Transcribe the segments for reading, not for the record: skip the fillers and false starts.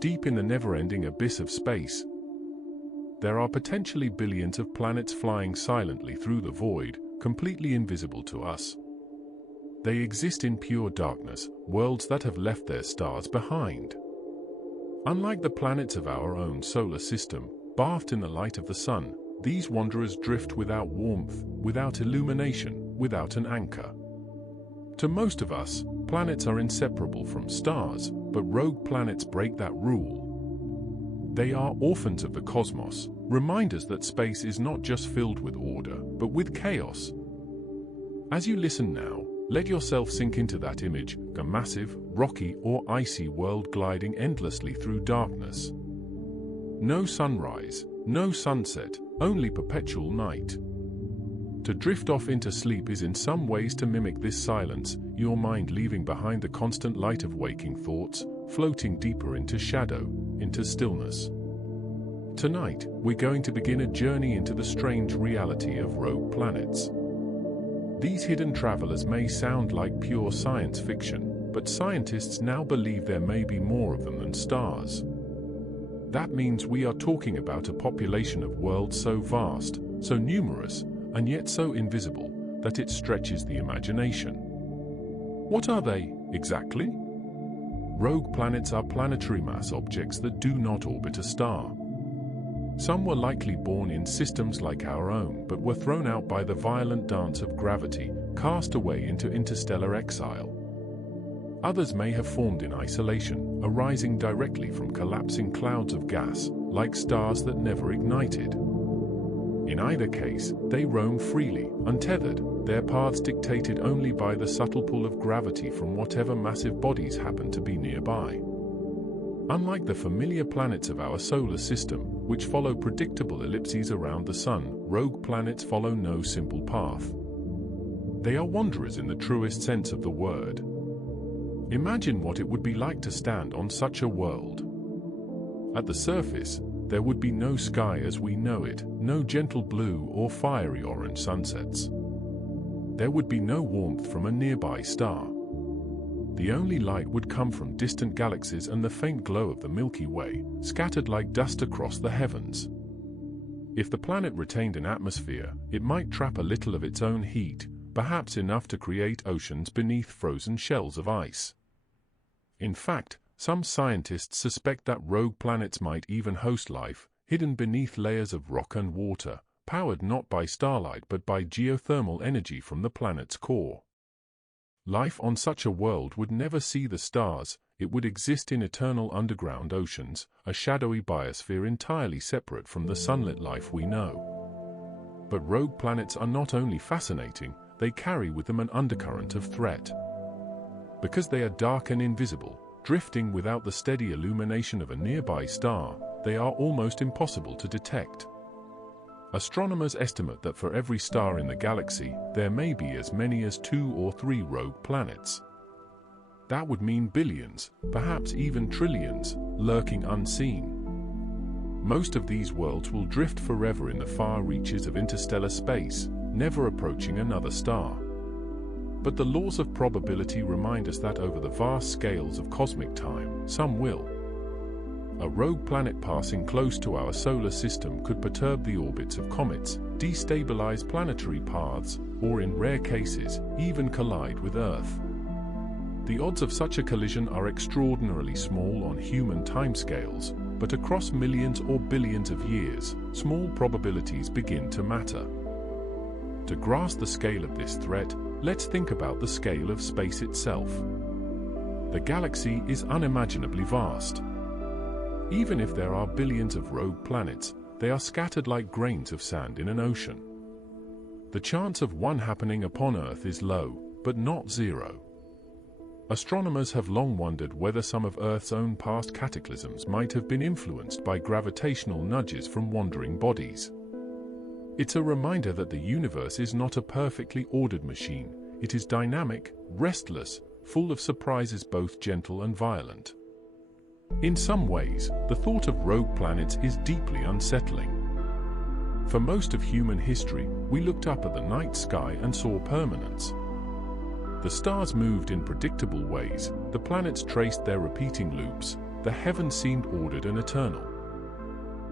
deep in the never-ending abyss of space, there are potentially billions of planets flying silently through the void, completely invisible to us. They exist in pure darkness, worlds that have left their stars behind. Unlike the planets of our own solar system, bathed in the light of the sun, these wanderers drift without warmth, without illumination, without an anchor. To most of us, planets are inseparable from stars, but rogue planets break that rule. They are orphans of the cosmos, reminders that space is not just filled with order, but with chaos. As you listen now, let yourself sink into that image, a massive, rocky or icy world gliding endlessly through darkness. No sunrise, no sunset, only perpetual night. To drift off into sleep is in some ways to mimic this silence, your mind leaving behind the constant light of waking thoughts, floating deeper into shadow, into stillness. Tonight, we're going to begin a journey into the strange reality of rogue planets. These hidden travelers may sound like pure science fiction, but scientists now believe there may be more of them than stars. That means we are talking about a population of worlds so vast, so numerous, and yet so invisible, that it stretches the imagination. What are they, exactly? Rogue planets are planetary mass objects that do not orbit a star. Some were likely born in systems like our own, but were thrown out by the violent dance of gravity, cast away into interstellar exile. Others may have formed in isolation, arising directly from collapsing clouds of gas, like stars that never ignited. In either case, they roam freely, untethered, their paths dictated only by the subtle pull of gravity from whatever massive bodies happen to be nearby. Unlike the familiar planets of our solar system, which follow predictable ellipses around the sun, rogue planets follow no simple path. They are wanderers in the truest sense of the word. Imagine what it would be like to stand on such a world. At the surface, there would be no sky as we know it, no gentle blue or fiery orange sunsets. There would be no warmth from a nearby star. The only light would come from distant galaxies and the faint glow of the Milky Way, scattered like dust across the heavens. If the planet retained an atmosphere, it might trap a little of its own heat, perhaps enough to create oceans beneath frozen shells of ice. In fact, some scientists suspect that rogue planets might even host life, hidden beneath layers of rock and water, powered not by starlight but by geothermal energy from the planet's core. Life on such a world would never see the stars, it would exist in eternal underground oceans, a shadowy biosphere entirely separate from the sunlit life we know. But rogue planets are not only fascinating, they carry with them an undercurrent of threat. Because they are dark and invisible, drifting without the steady illumination of a nearby star, they are almost impossible to detect. Astronomers estimate that for every star in the galaxy, there may be as many as 2 or 3 rogue planets. That would mean billions, perhaps even trillions, lurking unseen. Most of these worlds will drift forever in the far reaches of interstellar space, never approaching another star. But the laws of probability remind us that over the vast scales of cosmic time, some will. A rogue planet passing close to our solar system could perturb the orbits of comets, destabilize planetary paths, or in rare cases, even collide with Earth. The odds of such a collision are extraordinarily small on human timescales, but across millions or billions of years, small probabilities begin to matter. To grasp the scale of this threat, let's think about the scale of space itself. The galaxy is unimaginably vast. Even if there are billions of rogue planets, they are scattered like grains of sand in an ocean. The chance of one happening upon Earth is low, but not zero. Astronomers have long wondered whether some of Earth's own past cataclysms might have been influenced by gravitational nudges from wandering bodies. It's a reminder that the universe is not a perfectly ordered machine. It is dynamic, restless, full of surprises both gentle and violent. In some ways, the thought of rogue planets is deeply unsettling. For most of human history, we looked up at the night sky and saw permanence. The stars moved in predictable ways, the planets traced their repeating loops, the heavens seemed ordered and eternal.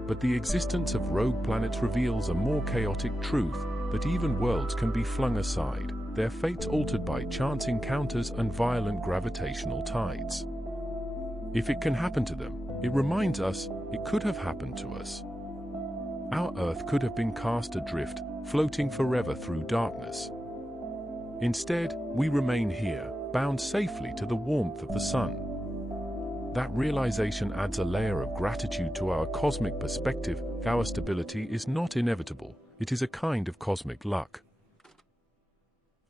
But the existence of rogue planets reveals a more chaotic truth, that even worlds can be flung aside, their fates altered by chance encounters and violent gravitational tides. If it can happen to them, it reminds us it could have happened to us. Our Earth could have been cast adrift, floating forever through darkness. Instead, we remain here, bound safely to the warmth of the sun. That realization adds a layer of gratitude to our cosmic perspective. Our stability is not inevitable, it is a kind of cosmic luck.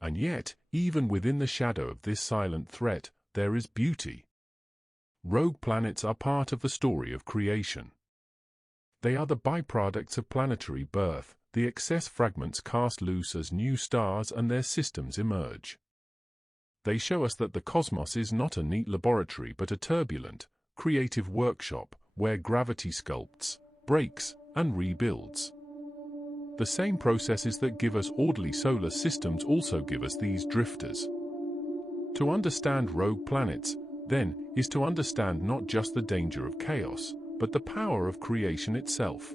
And yet, even within the shadow of this silent threat, there is beauty. Rogue planets are part of the story of creation. They are the byproducts of planetary birth, the excess fragments cast loose as new stars and their systems emerge. They show us that the cosmos is not a neat laboratory but a turbulent, creative workshop where gravity sculpts, breaks, and rebuilds. The same processes that give us orderly solar systems also give us these drifters. To understand rogue planets, then, is to understand not just the danger of chaos, but the power of creation itself.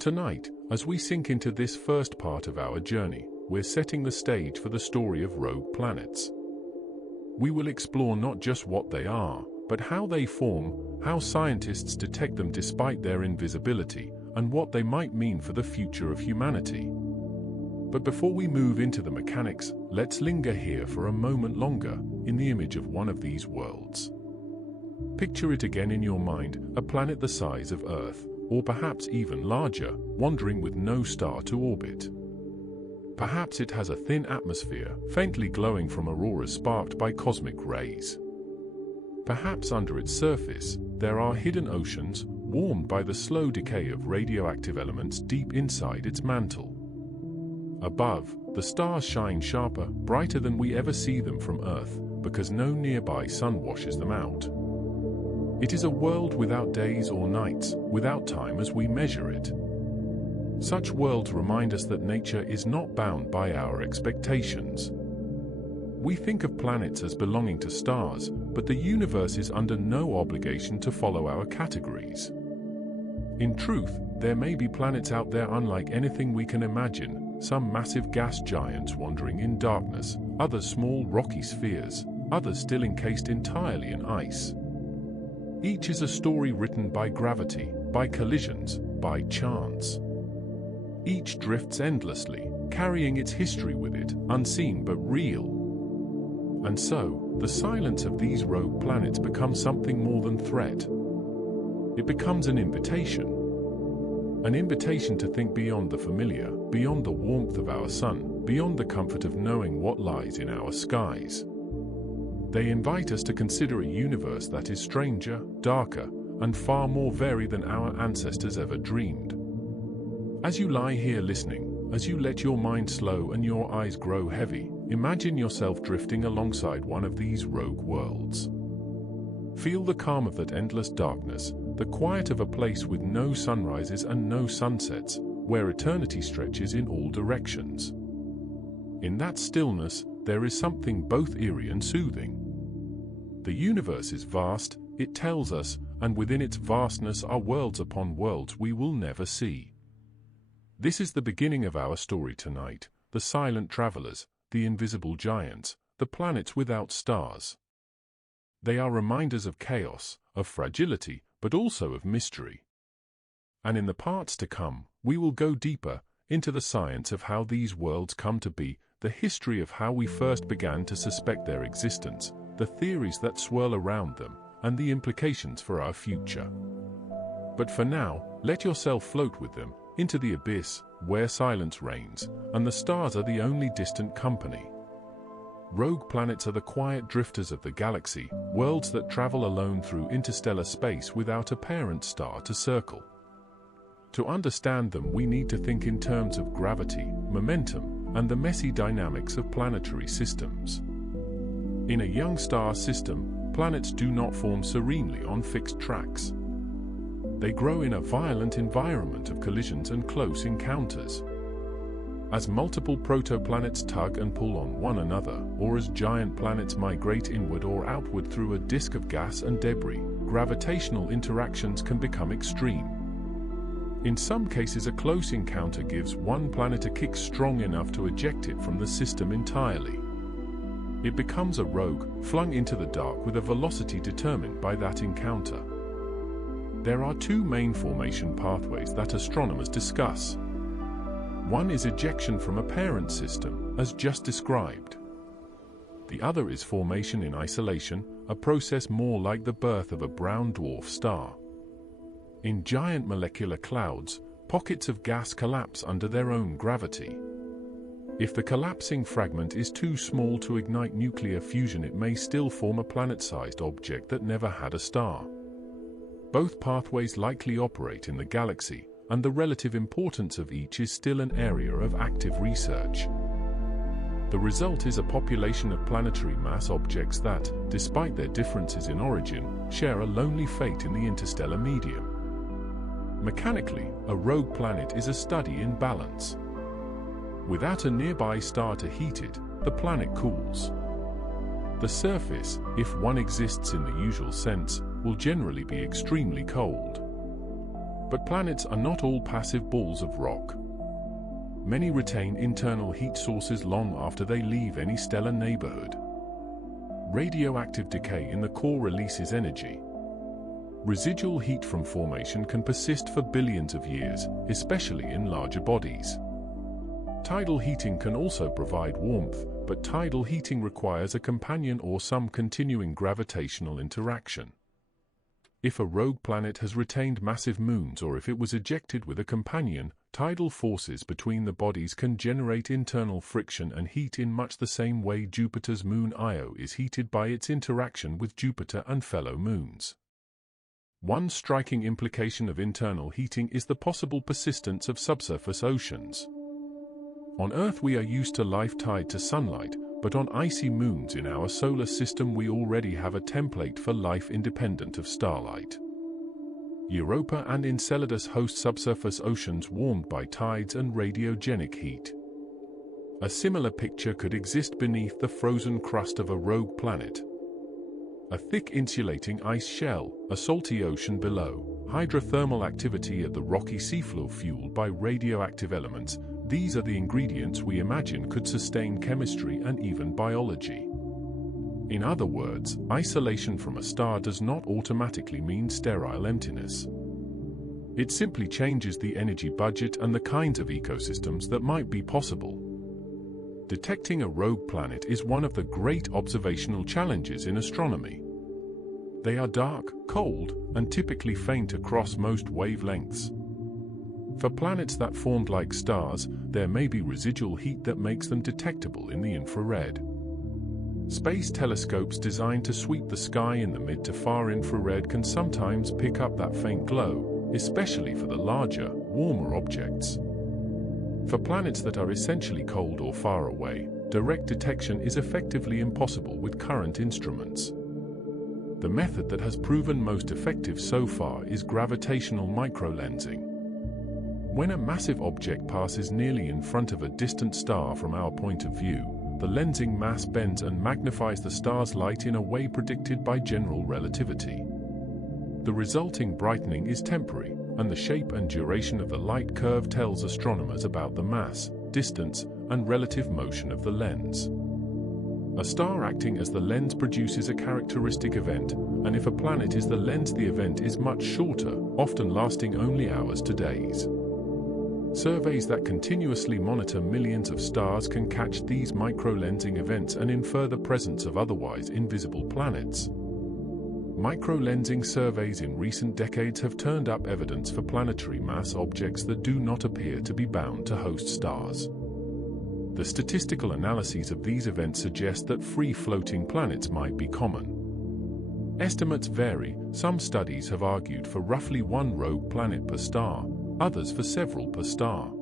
Tonight, as we sink into this first part of our journey, we're setting the stage for the story of rogue planets. We will explore not just what they are, but how they form, how scientists detect them despite their invisibility, and what they might mean for the future of humanity. But before we move into the mechanics, let's linger here for a moment longer, in the image of one of these worlds. Picture it again in your mind, a planet the size of Earth, or perhaps even larger, wandering with no star to orbit. Perhaps it has a thin atmosphere, faintly glowing from auroras sparked by cosmic rays. Perhaps under its surface, there are hidden oceans, warmed by the slow decay of radioactive elements deep inside its mantle. Above, the stars shine sharper, brighter than we ever see them from Earth, because no nearby sun washes them out. It is a world without days or nights, without time as we measure it. Such worlds remind us that nature is not bound by our expectations. We think of planets as belonging to stars, but the universe is under no obligation to follow our categories. In truth, there may be planets out there unlike anything we can imagine, some massive gas giants wandering in darkness, others small rocky spheres, others still encased entirely in ice. Each is a story written by gravity, by collisions, by chance. Each drifts endlessly, carrying its history with it, unseen but real. And so, the silence of these rogue planets becomes something more than threat. It becomes an invitation. An invitation to think beyond the familiar, beyond the warmth of our sun, beyond the comfort of knowing what lies in our skies. They invite us to consider a universe that is stranger, darker, and far more varied than our ancestors ever dreamed. As you lie here listening, as you let your mind slow and your eyes grow heavy, imagine yourself drifting alongside one of these rogue worlds. Feel the calm of that endless darkness, the quiet of a place with no sunrises and no sunsets, where eternity stretches in all directions. In that stillness, there is something both eerie and soothing. The universe is vast, it tells us, and within its vastness are worlds upon worlds we will never see. This is the beginning of our story tonight, the silent travelers, the invisible giants, the planets without stars. They are reminders of chaos, of fragility, but also of mystery. And in the parts to come, we will go deeper into the science of how these worlds come to be, the history of how we first began to suspect their existence, the theories that swirl around them, and the implications for our future. But for now, let yourself float with them into the abyss, where silence reigns, and the stars are the only distant company. Rogue planets are the quiet drifters of the galaxy, worlds that travel alone through interstellar space without a parent star to circle. To understand them, we need to think in terms of gravity, momentum, and the messy dynamics of planetary systems. In a young star system, planets do not form serenely on fixed tracks. They grow in a violent environment of collisions and close encounters. As multiple protoplanets tug and pull on one another, or as giant planets migrate inward or outward through a disk of gas and debris, gravitational interactions can become extreme. In some cases, a close encounter gives one planet a kick strong enough to eject it from the system entirely. It becomes a rogue, flung into the dark with a velocity determined by that encounter. There are two main formation pathways that astronomers discuss. One is ejection from a parent system, as just described. The other is formation in isolation, a process more like the birth of a brown dwarf star. In giant molecular clouds, pockets of gas collapse under their own gravity. If the collapsing fragment is too small to ignite nuclear fusion, it may still form a planet-sized object that never had a star. Both pathways likely operate in the galaxy, and the relative importance of each is still an area of active research. The result is a population of planetary mass objects that, despite their differences in origin, share a lonely fate in the interstellar medium. Mechanically, a rogue planet is a study in balance. Without a nearby star to heat it, the planet cools. The surface, if one exists in the usual sense, will generally be extremely cold. But planets are not all passive balls of rock. Many retain internal heat sources long after they leave any stellar neighborhood. Radioactive decay in the core releases energy. Residual heat from formation can persist for billions of years, especially in larger bodies. Tidal heating can also provide warmth, but tidal heating requires a companion or some continuing gravitational interaction. If a rogue planet has retained massive moons, or if it was ejected with a companion, tidal forces between the bodies can generate internal friction and heat in much the same way Jupiter's moon Io is heated by its interaction with Jupiter and fellow moons. One striking implication of internal heating is the possible persistence of subsurface oceans. On Earth we are used to life tied to sunlight, but on icy moons in our solar system we already have a template for life independent of starlight. Europa and Enceladus host subsurface oceans warmed by tides and radiogenic heat. A similar picture could exist beneath the frozen crust of a rogue planet. A thick insulating ice shell, a salty ocean below, hydrothermal activity at the rocky seafloor fueled by radioactive elements. These are the ingredients we imagine could sustain chemistry and even biology. In other words, isolation from a star does not automatically mean sterile emptiness. It simply changes the energy budget and the kinds of ecosystems that might be possible. Detecting a rogue planet is one of the great observational challenges in astronomy. They are dark, cold, and typically faint across most wavelengths. For planets that formed like stars, there may be residual heat that makes them detectable in the infrared. Space telescopes designed to sweep the sky in the mid to far infrared can sometimes pick up that faint glow, especially for the larger, warmer objects. For planets that are essentially cold or far away, direct detection is effectively impossible with current instruments. The method that has proven most effective so far is gravitational microlensing. When a massive object passes nearly in front of a distant star from our point of view, the lensing mass bends and magnifies the star's light in a way predicted by general relativity. The resulting brightening is temporary, and the shape and duration of the light curve tells astronomers about the mass, distance, and relative motion of the lens. A star acting as the lens produces a characteristic event, and if a planet is the lens, the event is much shorter, often lasting only hours to days. Surveys that continuously monitor millions of stars can catch these microlensing events and infer the presence of otherwise invisible planets. Microlensing surveys in recent decades have turned up evidence for planetary mass objects that do not appear to be bound to host stars. The statistical analyses of these events suggest that free-floating planets might be common. Estimates vary. Some studies have argued for roughly one rogue planet per star, others for several per star.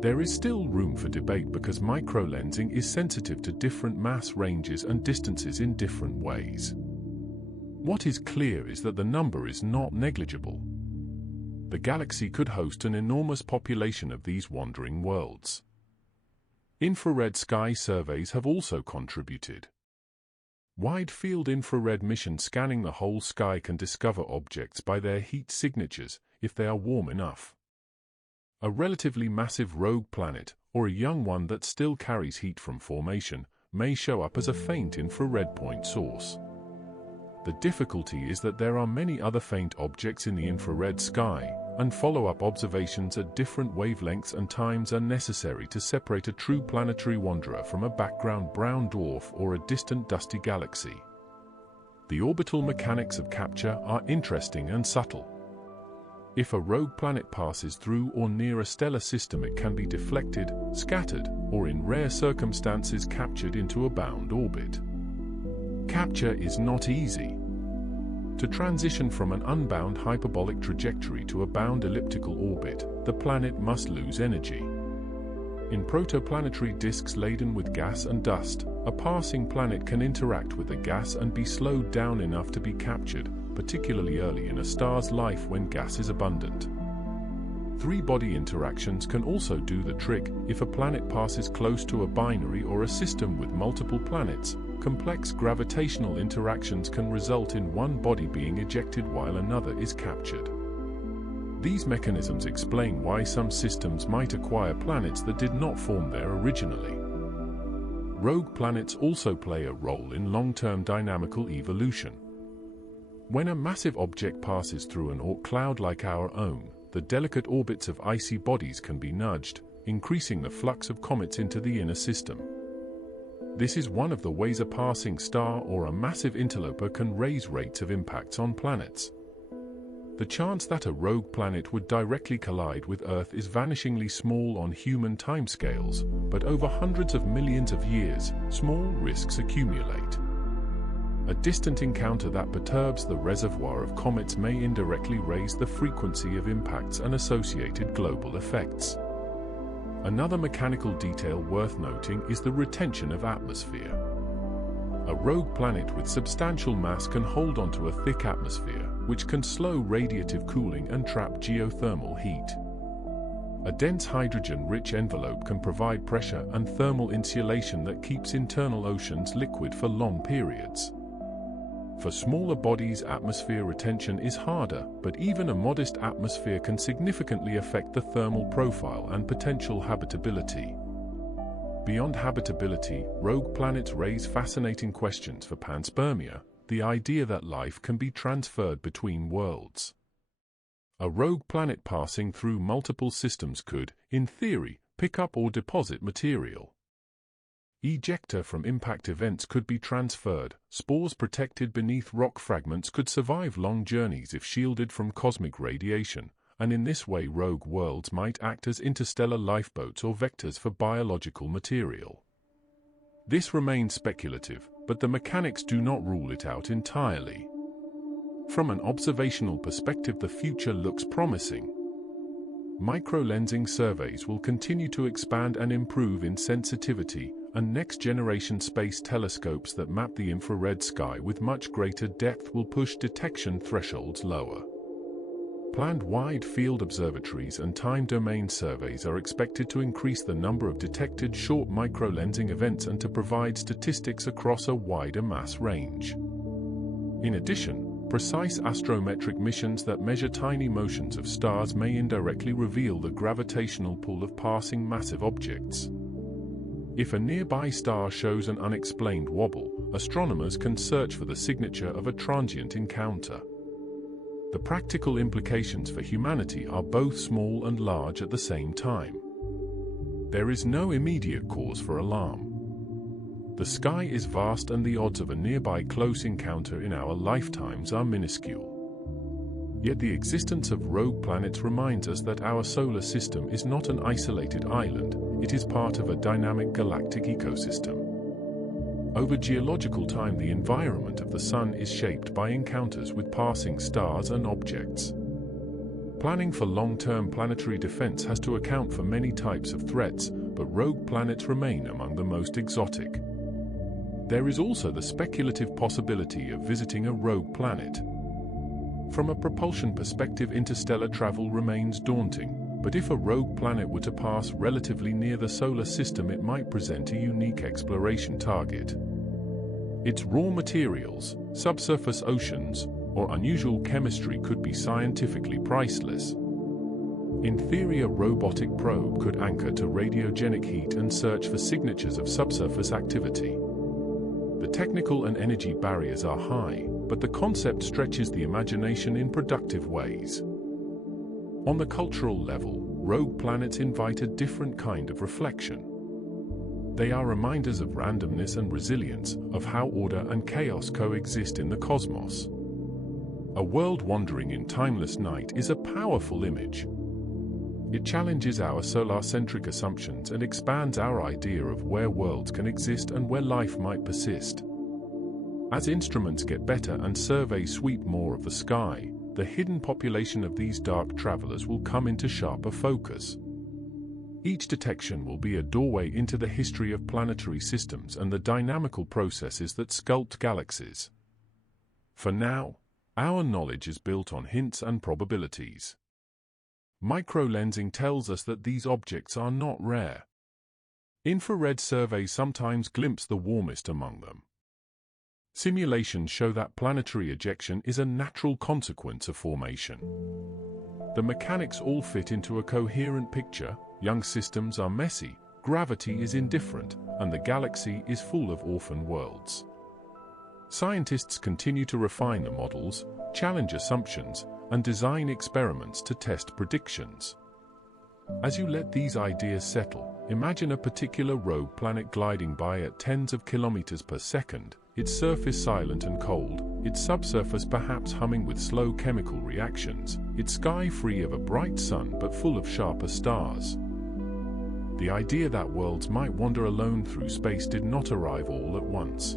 There is still room for debate because microlensing is sensitive to different mass ranges and distances in different ways. What is clear is that the number is not negligible. The galaxy could host an enormous population of these wandering worlds. Infrared sky surveys have also contributed. Wide-field infrared mission scanning the whole sky can discover objects by their heat signatures if they are warm enough. A relatively massive rogue planet, or a young one that still carries heat from formation, may show up as a faint infrared point source. The difficulty is that there are many other faint objects in the infrared sky, and follow-up observations at different wavelengths and times are necessary to separate a true planetary wanderer from a background brown dwarf or a distant dusty galaxy. The orbital mechanics of capture are interesting and subtle. If a rogue planet passes through or near a stellar system, it can be deflected, scattered, or in rare circumstances captured into a bound orbit. Capture is not easy. To transition from an unbound hyperbolic trajectory to a bound elliptical orbit, the planet must lose energy. In protoplanetary disks laden with gas and dust, a passing planet can interact with the gas and be slowed down enough to be captured, particularly early in a star's life when gas is abundant. Three-body interactions can also do the trick. If a planet passes close to a binary or a system with multiple planets, complex gravitational interactions can result in one body being ejected while another is captured. These mechanisms explain why some systems might acquire planets that did not form there originally. Rogue planets also play a role in long-term dynamical evolution. When a massive object passes through an Oort cloud like our own, the delicate orbits of icy bodies can be nudged, increasing the flux of comets into the inner system. This is one of the ways a passing star or a massive interloper can raise rates of impacts on planets. The chance that a rogue planet would directly collide with Earth is vanishingly small on human timescales, but over hundreds of millions of years, small risks accumulate. A distant encounter that perturbs the reservoir of comets may indirectly raise the frequency of impacts and associated global effects. Another mechanical detail worth noting is the retention of atmosphere. A rogue planet with substantial mass can hold onto a thick atmosphere, which can slow radiative cooling and trap geothermal heat. A dense hydrogen-rich envelope can provide pressure and thermal insulation that keeps internal oceans liquid for long periods. For smaller bodies, atmosphere retention is harder, but even a modest atmosphere can significantly affect the thermal profile and potential habitability. Beyond habitability, rogue planets raise fascinating questions for panspermia, the idea that life can be transferred between worlds. A rogue planet passing through multiple systems could, in theory, pick up or deposit material. Ejecta from impact events could be transferred, spores protected beneath rock fragments could survive long journeys if shielded from cosmic radiation, and in this way rogue worlds might act as interstellar lifeboats or vectors for biological material. This remains speculative, but the mechanics do not rule it out entirely. From an observational perspective, the future looks promising. Microlensing surveys will continue to expand and improve in sensitivity, and next-generation space telescopes that map the infrared sky with much greater depth will push detection thresholds lower. Planned wide-field observatories and time-domain surveys are expected to increase the number of detected short microlensing events and to provide statistics across a wider mass range. In addition, precise astrometric missions that measure tiny motions of stars may indirectly reveal the gravitational pull of passing massive objects. If a nearby star shows an unexplained wobble, astronomers can search for the signature of a transient encounter. The practical implications for humanity are both small and large at the same time. There is no immediate cause for alarm. The sky is vast and the odds of a nearby close encounter in our lifetimes are minuscule. Yet the existence of rogue planets reminds us that our solar system is not an isolated island, it is part of a dynamic galactic ecosystem. Over geological time, the environment of the Sun is shaped by encounters with passing stars and objects. Planning for long-term planetary defense has to account for many types of threats, but rogue planets remain among the most exotic. There is also the speculative possibility of visiting a rogue planet. From a propulsion perspective, interstellar travel remains daunting, but if a rogue planet were to pass relatively near the solar system, it might present a unique exploration target. Its raw materials, subsurface oceans, or unusual chemistry could be scientifically priceless. In theory, a robotic probe could anchor to radiogenic heat and search for signatures of subsurface activity. The technical and energy barriers are high, but the concept stretches the imagination in productive ways. On the cultural level, rogue planets invite a different kind of reflection. They are reminders of randomness and resilience, of how order and chaos coexist in the cosmos. A world wandering in timeless night is a powerful image. It challenges our solar-centric assumptions and expands our idea of where worlds can exist and where life might persist. As instruments get better and surveys sweep more of the sky, the hidden population of these dark travelers will come into sharper focus. Each detection will be a doorway into the history of planetary systems and the dynamical processes that sculpt galaxies. For now, our knowledge is built on hints and probabilities. Microlensing tells us that these objects are not rare. Infrared surveys sometimes glimpse the warmest among them. Simulations show that planetary ejection is a natural consequence of formation. The mechanics all fit into a coherent picture. Young systems are messy, gravity is indifferent, and the galaxy is full of orphan worlds. Scientists continue to refine the models, challenge assumptions, and design experiments to test predictions. As you let these ideas settle, imagine a particular rogue planet gliding by at tens of kilometers per second, its surface silent and cold, its subsurface perhaps humming with slow chemical reactions, its sky free of a bright sun but full of sharper stars. The idea that worlds might wander alone through space did not arrive all at once.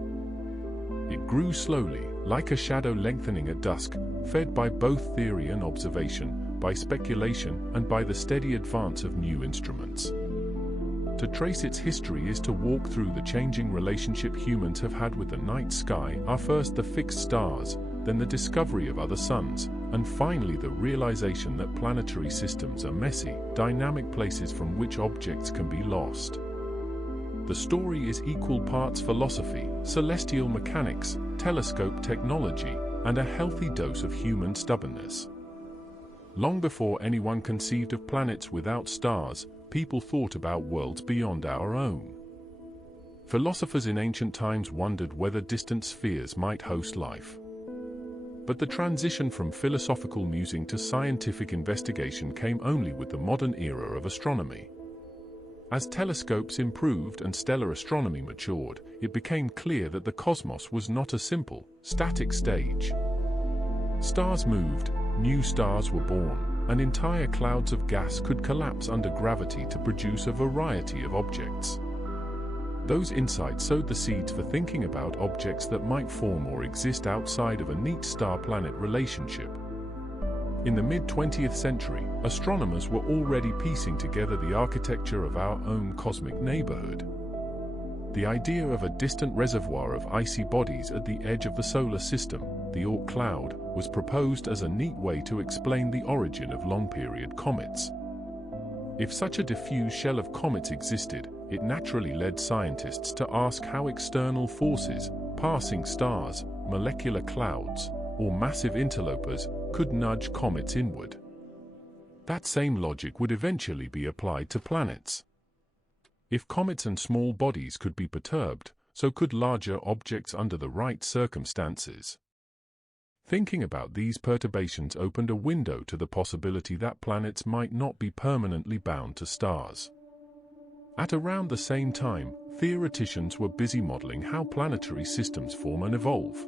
It grew slowly, like a shadow lengthening at dusk, fed by both theory and observation, by speculation, and by the steady advance of new instruments. To trace its history is to walk through the changing relationship humans have had with the night sky, first the fixed stars, then the discovery of other suns, and finally the realization that planetary systems are messy, dynamic places from which objects can be lost. The story is equal parts philosophy, celestial mechanics, telescope technology, and a healthy dose of human stubbornness. Long before anyone conceived of planets without stars, people thought about worlds beyond our own. Philosophers in ancient times wondered whether distant spheres might host life. But the transition from philosophical musing to scientific investigation came only with the modern era of astronomy. As telescopes improved and stellar astronomy matured, it became clear that the cosmos was not a simple, static stage. Stars moved, new stars were born, and entire clouds of gas could collapse under gravity to produce a variety of objects. Those insights sowed the seeds for thinking about objects that might form or exist outside of a neat star-planet relationship. In the mid-20th century, astronomers were already piecing together the architecture of our own cosmic neighborhood. The idea of a distant reservoir of icy bodies at the edge of the solar system, the Oort cloud, was proposed as a neat way to explain the origin of long-period comets. If such a diffuse shell of comets existed, it naturally led scientists to ask how external forces, passing stars, molecular clouds, or massive interlopers, could nudge comets inward. That same logic would eventually be applied to planets. If comets and small bodies could be perturbed, so could larger objects under the right circumstances. Thinking about these perturbations opened a window to the possibility that planets might not be permanently bound to stars. At around the same time, theoreticians were busy modeling how planetary systems form and evolve.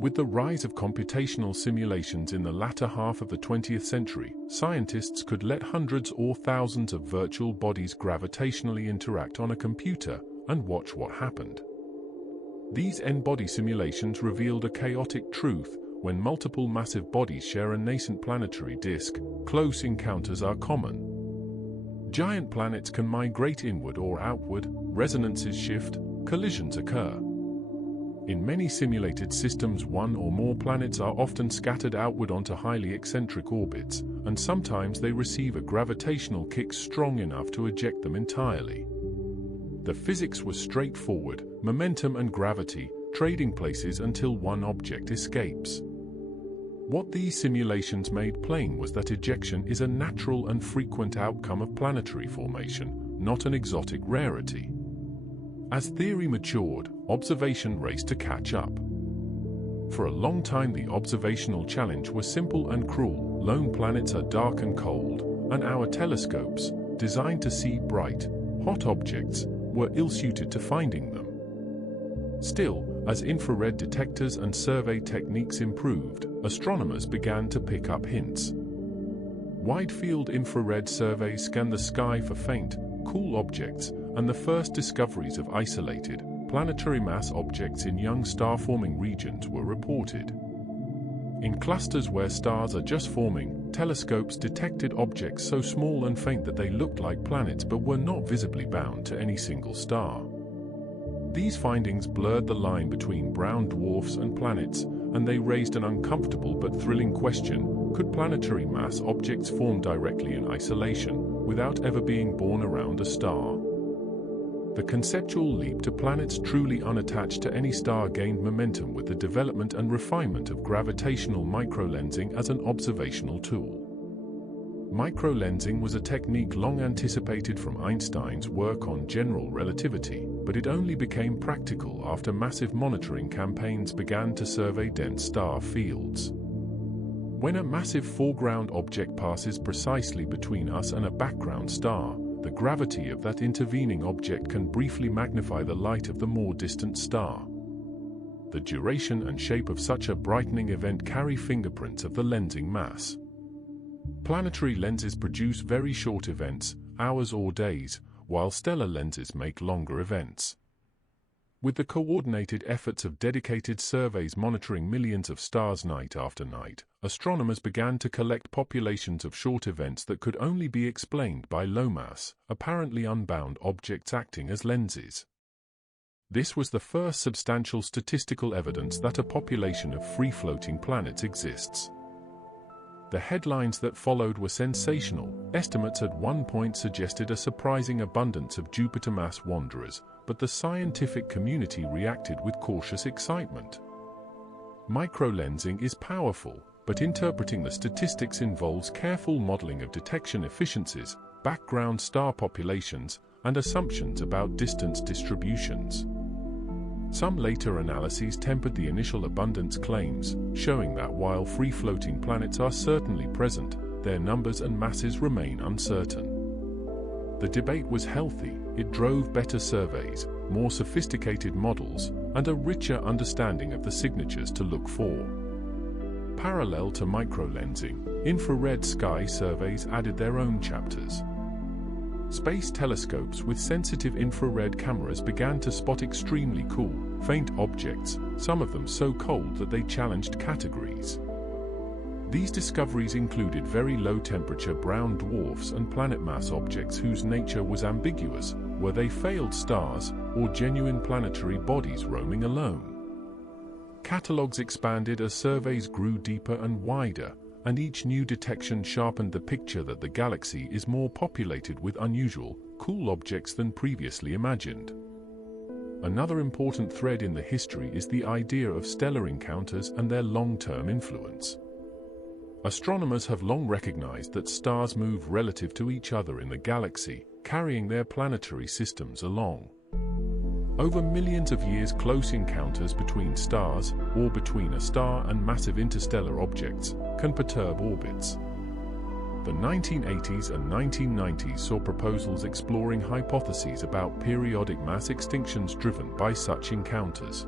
With the rise of computational simulations in the latter half of the 20th century, scientists could let hundreds or thousands of virtual bodies gravitationally interact on a computer and watch what happened. These n-body simulations revealed a chaotic truth: when multiple massive bodies share a nascent planetary disk, close encounters are common. Giant planets can migrate inward or outward, resonances shift, collisions occur. In many simulated systems, one or more planets are often scattered outward onto highly eccentric orbits, and sometimes they receive a gravitational kick strong enough to eject them entirely. The physics was straightforward: momentum and gravity, trading places until one object escapes. What these simulations made plain was that ejection is a natural and frequent outcome of planetary formation, not an exotic rarity. As theory matured, observation raced to catch up. For a long time the observational challenge was simple and cruel. Lone planets are dark and cold, and our telescopes, designed to see bright, hot objects, were ill-suited to finding them. Still, as infrared detectors and survey techniques improved, astronomers began to pick up hints. Wide-field infrared surveys scanned the sky for faint, cool objects, and the first discoveries of isolated, planetary mass objects in young star-forming regions were reported. In clusters where stars are just forming, telescopes detected objects so small and faint that they looked like planets but were not visibly bound to any single star. These findings blurred the line between brown dwarfs and planets, and they raised an uncomfortable but thrilling question: could planetary mass objects form directly in isolation, without ever being born around a star? The conceptual leap to planets truly unattached to any star gained momentum with the development and refinement of gravitational microlensing as an observational tool. Microlensing was a technique long anticipated from Einstein's work on general relativity, but it only became practical after massive monitoring campaigns began to survey dense star fields. When a massive foreground object passes precisely between us and a background star, the gravity of that intervening object can briefly magnify the light of the more distant star. The duration and shape of such a brightening event carry fingerprints of the lensing mass. Planetary lenses produce very short events, hours or days, while stellar lenses make longer events. With the coordinated efforts of dedicated surveys monitoring millions of stars night after night, astronomers began to collect populations of short events that could only be explained by low-mass, apparently unbound objects acting as lenses. This was the first substantial statistical evidence that a population of free-floating planets exists. The headlines that followed were sensational. Estimates at one point suggested a surprising abundance of Jupiter mass wanderers, but the scientific community reacted with cautious excitement. Microlensing is powerful, but interpreting the statistics involves careful modeling of detection efficiencies, background star populations, and assumptions about distance distributions. Some later analyses tempered the initial abundance claims, showing that while free-floating planets are certainly present, their numbers and masses remain uncertain. The debate was healthy. It drove better surveys, more sophisticated models, and a richer understanding of the signatures to look for. Parallel to microlensing, infrared sky surveys added their own chapters. Space telescopes with sensitive infrared cameras began to spot extremely cool, faint objects, some of them so cold that they challenged categories. These discoveries included very low-temperature brown dwarfs and planet mass objects whose nature was ambiguous. Were they failed stars, or genuine planetary bodies roaming alone? Catalogues expanded as surveys grew deeper and wider, and each new detection sharpened the picture that the galaxy is more populated with unusual, cool objects than previously imagined. Another important thread in the history is the idea of stellar encounters and their long-term influence. Astronomers have long recognized that stars move relative to each other in the galaxy, carrying their planetary systems along. Over millions of years, close encounters between stars, or between a star and massive interstellar objects, can perturb orbits. The 1980s and 1990s saw proposals exploring hypotheses about periodic mass extinctions driven by such encounters.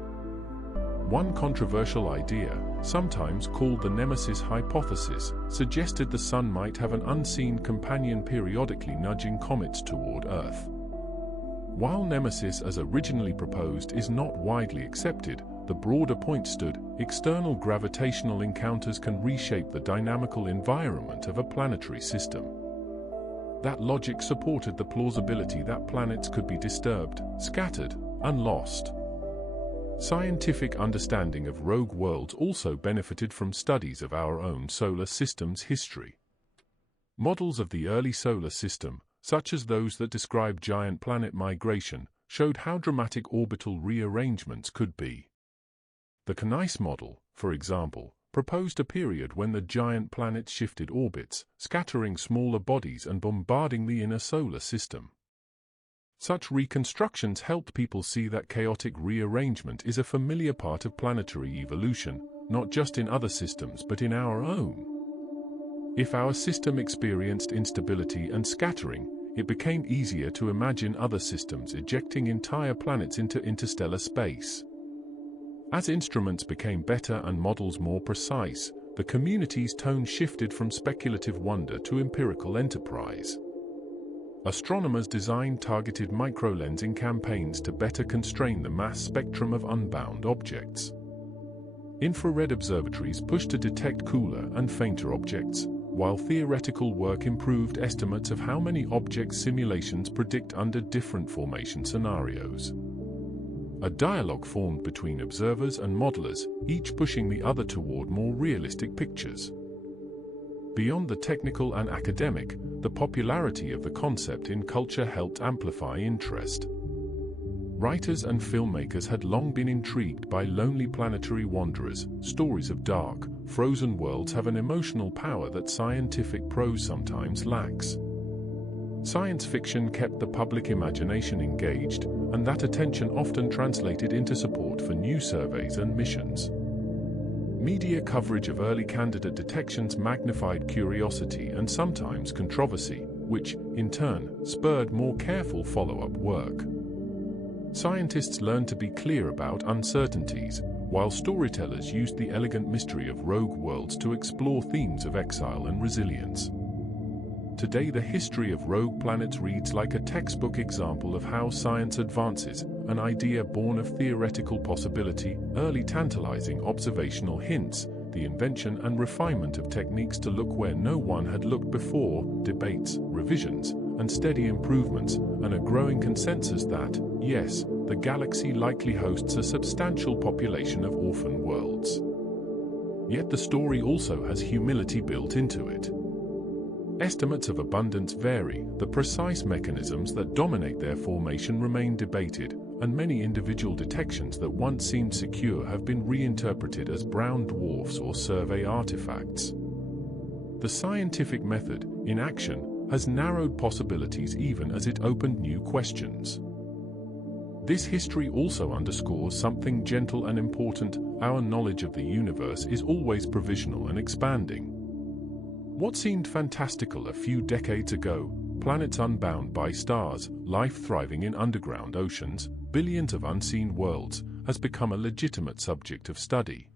One controversial idea, sometimes called the Nemesis hypothesis, suggested the Sun might have an unseen companion periodically nudging comets toward Earth. While Nemesis as originally proposed is not widely accepted, the broader point stood: external gravitational encounters can reshape the dynamical environment of a planetary system. That logic supported the plausibility that planets could be disturbed, scattered, and lost. Scientific understanding of rogue worlds also benefited from studies of our own solar system's history. Models of the early solar system, such as those that describe giant planet migration, showed how dramatic orbital rearrangements could be. The Knies model, for example, proposed a period when the giant planets shifted orbits, scattering smaller bodies and bombarding the inner solar system. Such reconstructions helped people see that chaotic rearrangement is a familiar part of planetary evolution, not just in other systems but in our own. If our system experienced instability and scattering, it became easier to imagine other systems ejecting entire planets into interstellar space. As instruments became better and models more precise, the community's tone shifted from speculative wonder to empirical enterprise. Astronomers designed targeted microlensing campaigns to better constrain the mass spectrum of unbound objects. Infrared observatories pushed to detect cooler and fainter objects, while theoretical work improved estimates of how many objects simulations predict under different formation scenarios. A dialogue formed between observers and modelers, each pushing the other toward more realistic pictures. Beyond the technical and academic, the popularity of the concept in culture helped amplify interest. Writers and filmmakers had long been intrigued by lonely planetary wanderers. Stories of dark, frozen worlds have an emotional power that scientific prose sometimes lacks. Science fiction kept the public imagination engaged, and that attention often translated into support for new surveys and missions. Media coverage of early candidate detections magnified curiosity and sometimes controversy, which, in turn, spurred more careful follow-up work. Scientists learned to be clear about uncertainties, while storytellers used the elegant mystery of rogue worlds to explore themes of exile and resilience. Today, the history of rogue planets reads like a textbook example of how science advances, an idea born of theoretical possibility, early tantalizing observational hints, the invention and refinement of techniques to look where no one had looked before, debates, revisions, and steady improvements, and a growing consensus that, yes, the galaxy likely hosts a substantial population of orphan worlds. Yet the story also has humility built into it. Estimates of abundance vary, the precise mechanisms that dominate their formation remain debated, and many individual detections that once seemed secure have been reinterpreted as brown dwarfs or survey artifacts. The scientific method, in action, has narrowed possibilities even as it opened new questions. This history also underscores something gentle and important: our knowledge of the universe is always provisional and expanding. What seemed fantastical a few decades ago, planets unbound by stars, life thriving in underground oceans, billions of unseen worlds, has become a legitimate subject of study.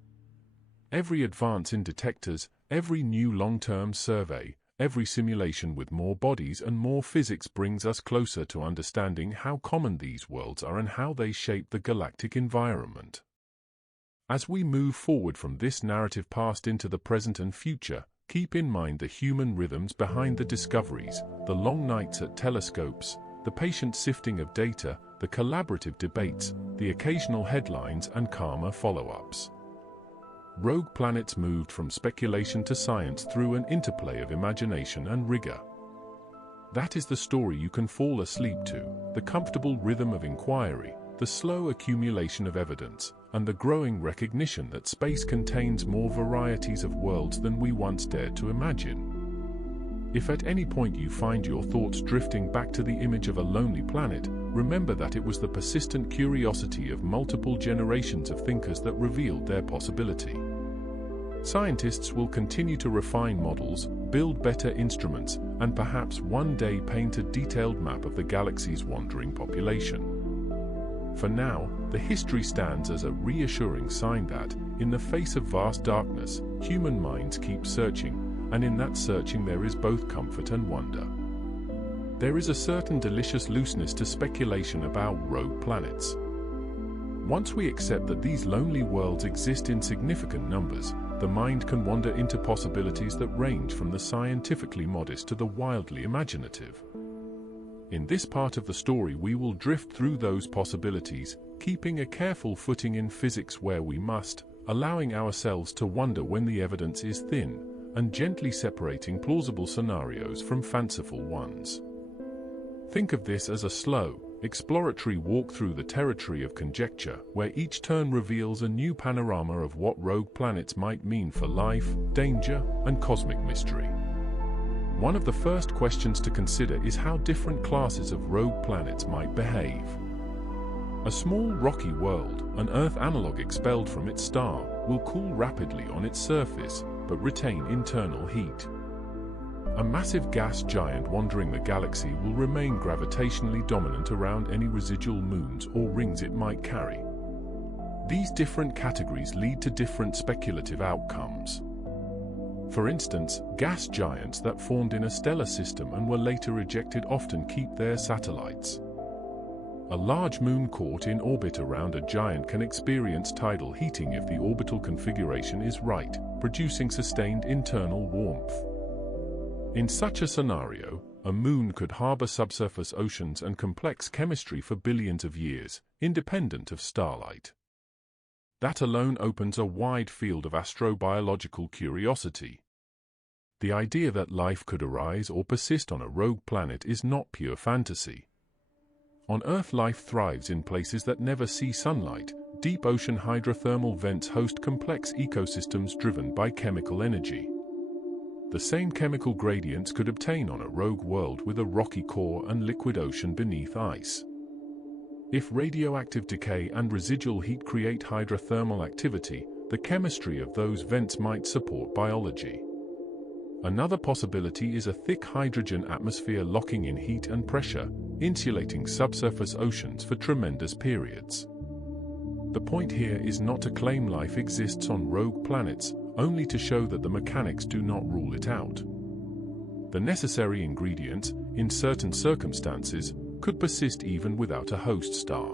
Every advance in detectors, every new long-term survey, every simulation with more bodies and more physics brings us closer to understanding how common these worlds are and how they shape the galactic environment. As we move forward from this narrative past into the present and future, keep in mind the human rhythms behind the discoveries, the long nights at telescopes, the patient sifting of data, the collaborative debates, the occasional headlines and calmer follow-ups. Rogue planets moved from speculation to science through an interplay of imagination and rigor. That is the story you can fall asleep to, the comfortable rhythm of inquiry, the slow accumulation of evidence, and the growing recognition that space contains more varieties of worlds than we once dared to imagine. If at any point you find your thoughts drifting back to the image of a lonely planet, remember that it was the persistent curiosity of multiple generations of thinkers that revealed their possibility. Scientists will continue to refine models, build better instruments, and perhaps one day paint a detailed map of the galaxy's wandering population. For now, the history stands as a reassuring sign that, in the face of vast darkness, human minds keep searching, and in that searching there is both comfort and wonder. There is a certain delicious looseness to speculation about rogue planets. Once we accept that these lonely worlds exist in significant numbers, the mind can wander into possibilities that range from the scientifically modest to the wildly imaginative. In this part of the story we will drift through those possibilities, keeping a careful footing in physics where we must, allowing ourselves to wonder when the evidence is thin, and gently separating plausible scenarios from fanciful ones. Think of this as a slow, exploratory walk through the territory of conjecture, where each turn reveals a new panorama of what rogue planets might mean for life, danger, and cosmic mystery. One of the first questions to consider is how different classes of rogue planets might behave. A small rocky world, an Earth analog expelled from its star, will cool rapidly on its surface, but retain internal heat. A massive gas giant wandering the galaxy will remain gravitationally dominant around any residual moons or rings it might carry. These different categories lead to different speculative outcomes. For instance, gas giants that formed in a stellar system and were later ejected often keep their satellites. A large moon caught in orbit around a giant can experience tidal heating if the orbital configuration is right, producing sustained internal warmth. In such a scenario, a moon could harbor subsurface oceans and complex chemistry for billions of years, independent of starlight. That alone opens a wide field of astrobiological curiosity. The idea that life could arise or persist on a rogue planet is not pure fantasy. On Earth, life thrives in places that never see sunlight. Deep ocean hydrothermal vents host complex ecosystems driven by chemical energy. The same chemical gradients could obtain on a rogue world with a rocky core and liquid ocean beneath ice. If radioactive decay and residual heat create hydrothermal activity, the chemistry of those vents might support biology. Another possibility is a thick hydrogen atmosphere locking in heat and pressure, insulating subsurface oceans for tremendous periods. The point here is not to claim life exists on rogue planets, only to show that the mechanics do not rule it out. The necessary ingredients, in certain circumstances, could persist even without a host star.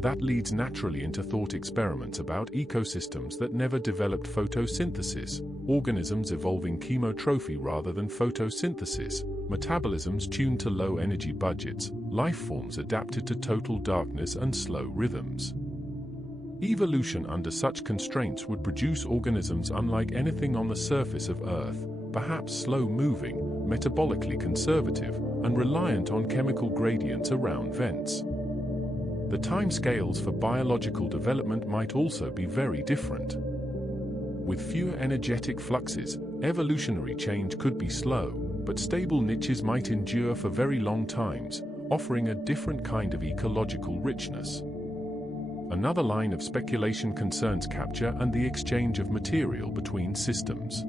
That leads naturally into thought experiments about ecosystems that never developed photosynthesis, organisms evolving chemotrophy rather than photosynthesis, metabolisms tuned to low energy budgets, life forms adapted to total darkness and slow rhythms. Evolution under such constraints would produce organisms unlike anything on the surface of Earth, perhaps slow-moving, metabolically conservative, and reliant on chemical gradients around vents. The timescales for biological development might also be very different. With fewer energetic fluxes, evolutionary change could be slow, but stable niches might endure for very long times, offering a different kind of ecological richness. Another line of speculation concerns capture and the exchange of material between systems.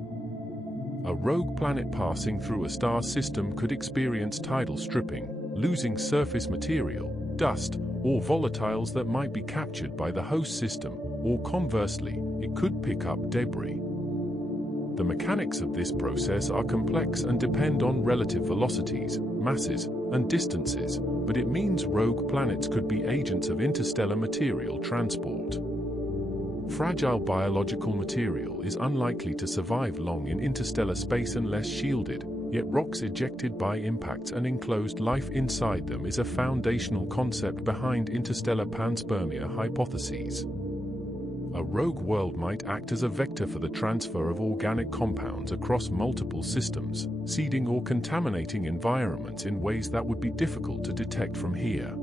A rogue planet passing through a star system could experience tidal stripping, losing surface material, dust, or volatiles that might be captured by the host system, or conversely, it could pick up debris. The mechanics of this process are complex and depend on relative velocities, masses, and distances, but it means rogue planets could be agents of interstellar material transport. Fragile biological material is unlikely to survive long in interstellar space unless shielded, yet rocks ejected by impacts and enclosed life inside them is a foundational concept behind interstellar panspermia hypotheses. A rogue world might act as a vector for the transfer of organic compounds across multiple systems, seeding or contaminating environments in ways that would be difficult to detect from here.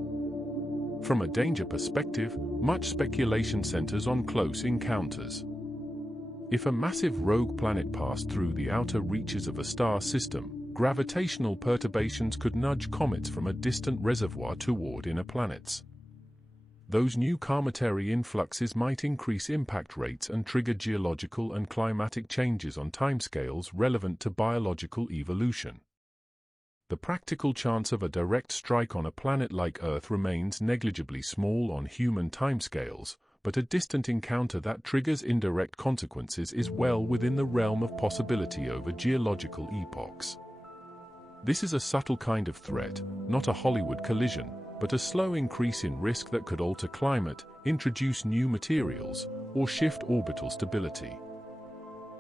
From a danger perspective, much speculation centers on close encounters. If a massive rogue planet passed through the outer reaches of a star system, gravitational perturbations could nudge comets from a distant reservoir toward inner planets. Those new cometary influxes might increase impact rates and trigger geological and climatic changes on timescales relevant to biological evolution. The practical chance of a direct strike on a planet like Earth remains negligibly small on human timescales, but a distant encounter that triggers indirect consequences is well within the realm of possibility over geological epochs. This is a subtle kind of threat, not a Hollywood collision, but a slow increase in risk that could alter climate, introduce new materials, or shift orbital stability.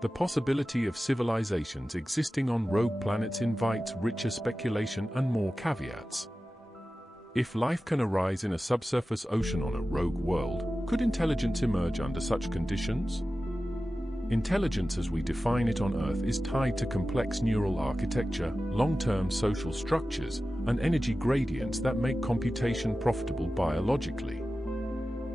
The possibility of civilizations existing on rogue planets invites richer speculation and more caveats. If life can arise in a subsurface ocean on a rogue world, could intelligence emerge under such conditions? Intelligence as we define it on Earth is tied to complex neural architecture, long-term social structures, and energy gradients that make computation profitable biologically.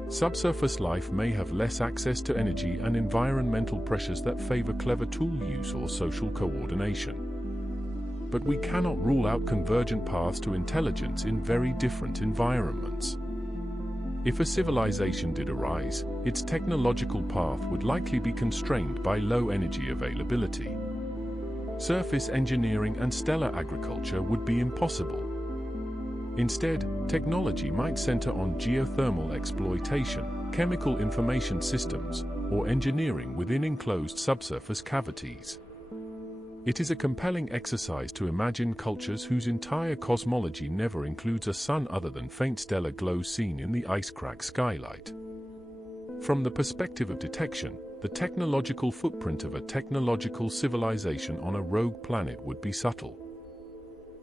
Subsurface life may have less access to energy and environmental pressures that favor clever tool use or social coordination. But we cannot rule out convergent paths to intelligence in very different environments. If a civilization did arise, its technological path would likely be constrained by low energy availability. Surface engineering and stellar agriculture would be impossible. Instead, technology might center on geothermal exploitation, chemical information systems, or engineering within enclosed subsurface cavities. It is a compelling exercise to imagine cultures whose entire cosmology never includes a sun other than faint stellar glow seen in the ice crack skylight. From the perspective of detection, the technological footprint of a technological civilization on a rogue planet would be subtle.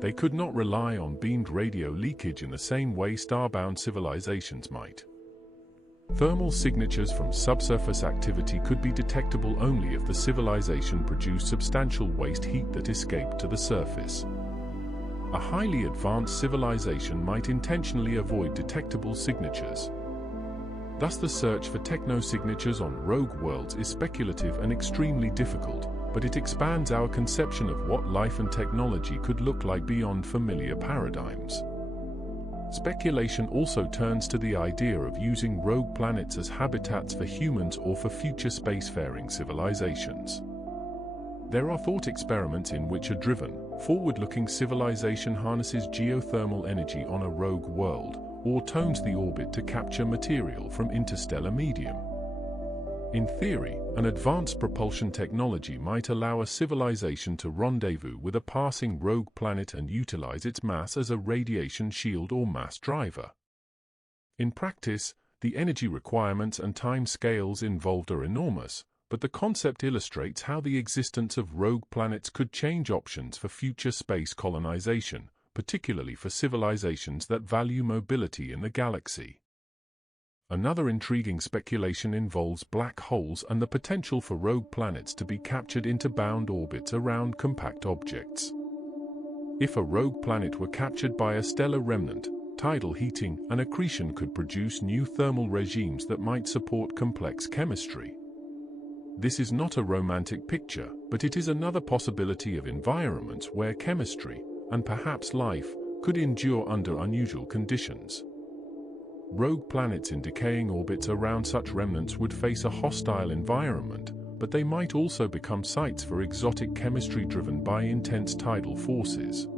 They could not rely on beamed radio leakage in the same way starbound civilizations might. Thermal signatures from subsurface activity could be detectable only if the civilization produced substantial waste heat that escaped to the surface. A highly advanced civilization might intentionally avoid detectable signatures. Thus, the search for techno-signatures on rogue worlds is speculative and extremely difficult, but it expands our conception of what life and technology could look like beyond familiar paradigms. Speculation also turns to the idea of using rogue planets as habitats for humans or for future spacefaring civilizations. There are thought experiments in which a driven, forward-looking civilization harnesses geothermal energy on a rogue world, or tones the orbit to capture material from interstellar medium. In theory, an advanced propulsion technology might allow a civilization to rendezvous with a passing rogue planet and utilize its mass as a radiation shield or mass driver. In practice, the energy requirements and time scales involved are enormous, but the concept illustrates how the existence of rogue planets could change options for future space colonization, particularly for civilizations that value mobility in the galaxy. Another intriguing speculation involves black holes and the potential for rogue planets to be captured into bound orbits around compact objects. If a rogue planet were captured by a stellar remnant, tidal heating and accretion could produce new thermal regimes that might support complex chemistry. This is not a romantic picture, but it is another possibility of environments where chemistry, and perhaps life, could endure under unusual conditions. Rogue planets in decaying orbits around such remnants would face a hostile environment, but they might also become sites for exotic chemistry driven by intense tidal forces.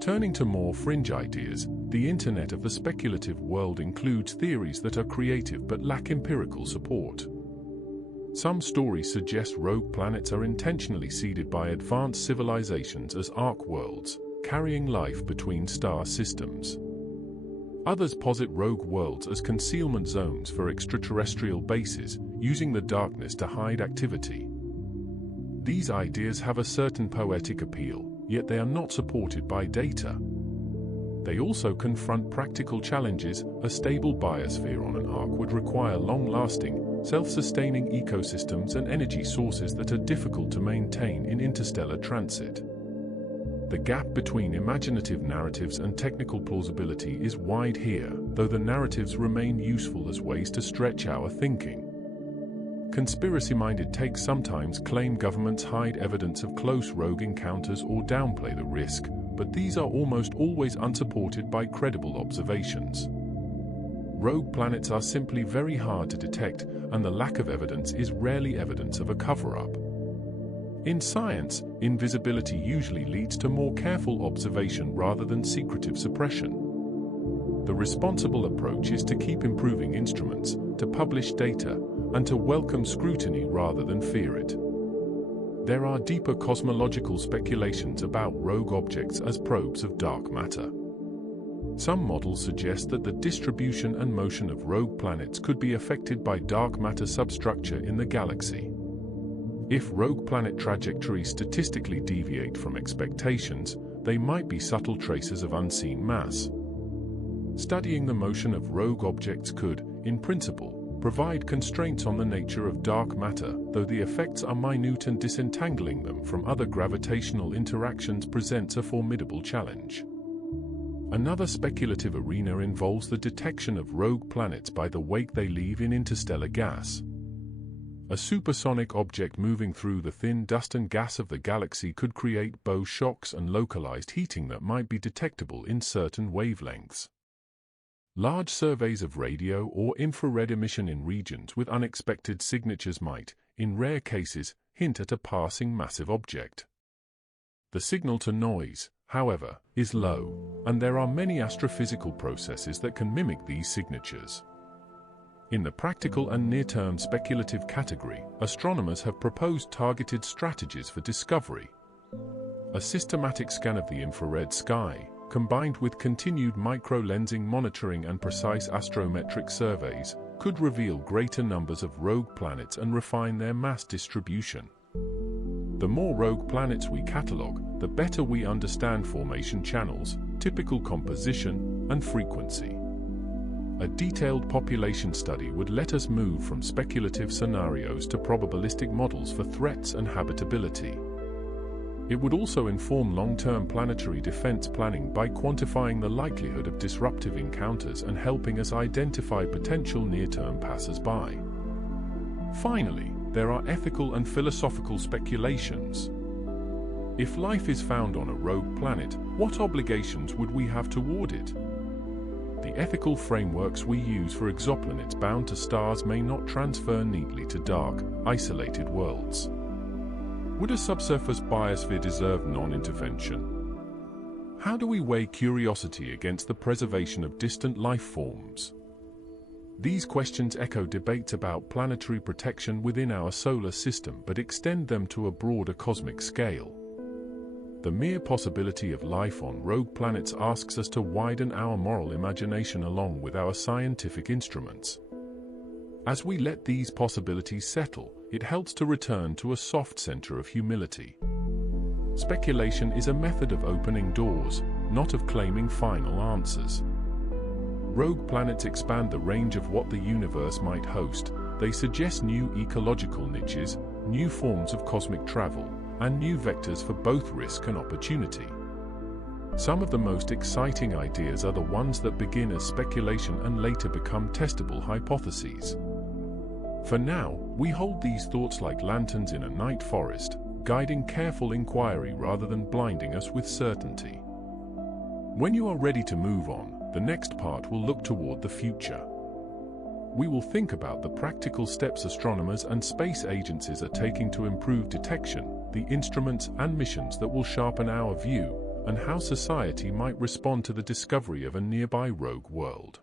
Turning to more fringe ideas, the Internet of the speculative world includes theories that are creative but lack empirical support. Some stories suggest rogue planets are intentionally seeded by advanced civilizations as ark worlds, carrying life between star systems. Others posit rogue worlds as concealment zones for extraterrestrial bases, using the darkness to hide activity. These ideas have a certain poetic appeal, yet they are not supported by data. They also confront practical challenges. A stable biosphere on an ark would require long-lasting, self-sustaining ecosystems and energy sources that are difficult to maintain in interstellar transit. The gap between imaginative narratives and technical plausibility is wide here, though the narratives remain useful as ways to stretch our thinking. Conspiracy-minded takes sometimes claim governments hide evidence of close rogue encounters or downplay the risk, but these are almost always unsupported by credible observations. Rogue planets are simply very hard to detect, and the lack of evidence is rarely evidence of a cover-up. In science, invisibility usually leads to more careful observation rather than secretive suppression. The responsible approach is to keep improving instruments, to publish data, and to welcome scrutiny rather than fear it. There are deeper cosmological speculations about rogue objects as probes of dark matter. Some models suggest that the distribution and motion of rogue planets could be affected by dark matter substructure in the galaxy. If rogue planet trajectories statistically deviate from expectations, they might be subtle traces of unseen mass. Studying the motion of rogue objects could, in principle, provide constraints on the nature of dark matter, though the effects are minute and disentangling them from other gravitational interactions presents a formidable challenge. Another speculative arena involves the detection of rogue planets by the wake they leave in interstellar gas. A supersonic object moving through the thin dust and gas of the galaxy could create bow shocks and localized heating that might be detectable in certain wavelengths. Large surveys of radio or infrared emission in regions with unexpected signatures might, in rare cases, hint at a passing massive object. The signal-to-noise, however, is low, and there are many astrophysical processes that can mimic these signatures. In the practical and near-term speculative category, astronomers have proposed targeted strategies for discovery. A systematic scan of the infrared sky, combined with continued micro-lensing monitoring and precise astrometric surveys, could reveal greater numbers of rogue planets and refine their mass distribution. The more rogue planets we catalogue, the better we understand formation channels, typical composition, and frequency. A detailed population study would let us move from speculative scenarios to probabilistic models for threats and habitability. It would also inform long-term planetary defense planning by quantifying the likelihood of disruptive encounters and helping us identify potential near-term passers-by. Finally, there are ethical and philosophical speculations. If life is found on a rogue planet, what obligations would we have toward it? The ethical frameworks we use for exoplanets bound to stars may not transfer neatly to dark, isolated worlds. Would a subsurface biosphere deserve non-intervention? How do we weigh curiosity against the preservation of distant life forms? These questions echo debates about planetary protection within our solar system but extend them to a broader cosmic scale. The mere possibility of life on rogue planets asks us to widen our moral imagination along with our scientific instruments. As we let these possibilities settle, it helps to return to a soft center of humility. Speculation is a method of opening doors, not of claiming final answers. Rogue planets expand the range of what the universe might host. They suggest new ecological niches, new forms of cosmic travel, and new vectors for both risk and opportunity. Some of the most exciting ideas are the ones that begin as speculation and later become testable hypotheses. For now, we hold these thoughts like lanterns in a night forest, guiding careful inquiry rather than blinding us with certainty. When you are ready to move on, the next part will look toward the future. We will think about the practical steps astronomers and space agencies are taking to improve detection, the instruments and missions that will sharpen our view, and how society might respond to the discovery of a nearby rogue world.